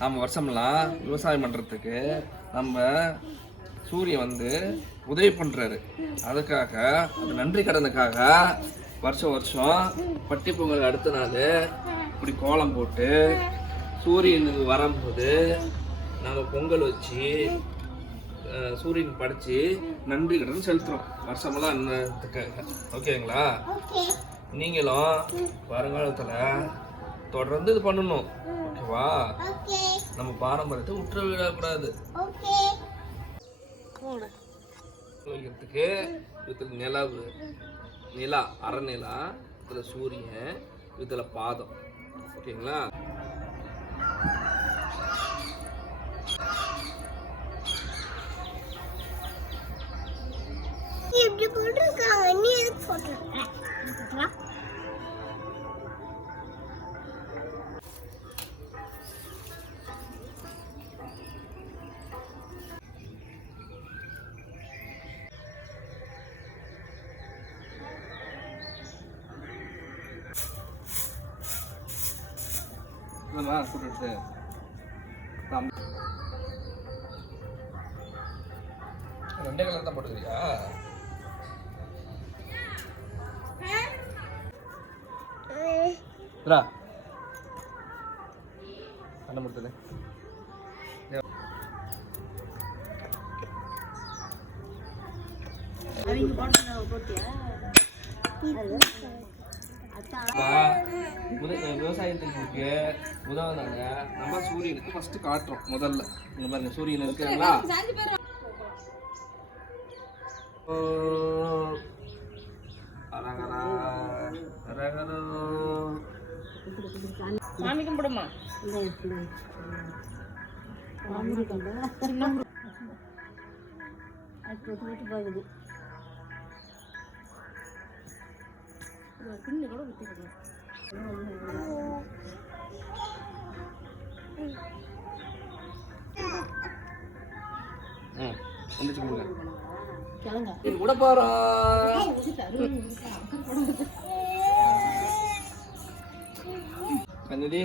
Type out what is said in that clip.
நம்ம வருஷம்லாம் விவசாயம் பண்ணுறதுக்கு நம்ம சூரியன் வந்து உதவி பண்ணுறாரு. அதுக்காக அது நன்றி கடனுக்காக வருஷம் வருஷம் பட்டி பொங்கல் அடுத்த நாள் இப்படி கோலம் போட்டு சூரியனுக்கு வரும்போது நம்ம பொங்கல் வச்சு சூரியன் படைச்சி நன்றி கடன் செலுத்துகிறோம் வருஷமெல்லாம் அன்னத்துக்காக. ஓகேங்களா? நீங்களும் வருங்காலத்தில் தொடர்ந்து இது பண்ணணும். ஓகேவா? நம்ம பாரம்பரியத்தை விட்டுற விடக்கூடாது. வைக்கிறதுக்கு இதில் நிலவு, நிலா, அரைநிலா, இதில் சூரியன், இதில் பாதம். ஓகேங்களா? இப்படி போட்டுருக்காங்க, நீ எதுக்கு போட்டுருக்க? இல்லைம்மா கூட்டு ரெண்டே கலர் தான் போட்டுக்கிறியா? கண்ணை முடித்தது விவசாயத்துக்கு உதவுனாங்க. நம்ம சூரியனுக்கு ஃபர்ஸ்ட் காட்டுறோம். முதல்ல இங்க பாருங்க, சூரியன் இருக்கிறாங்களா? சாமி கும்பிடுமா? பின்னு கூட விட்டுக்கலாம். கூட போறோம். கண்ணதி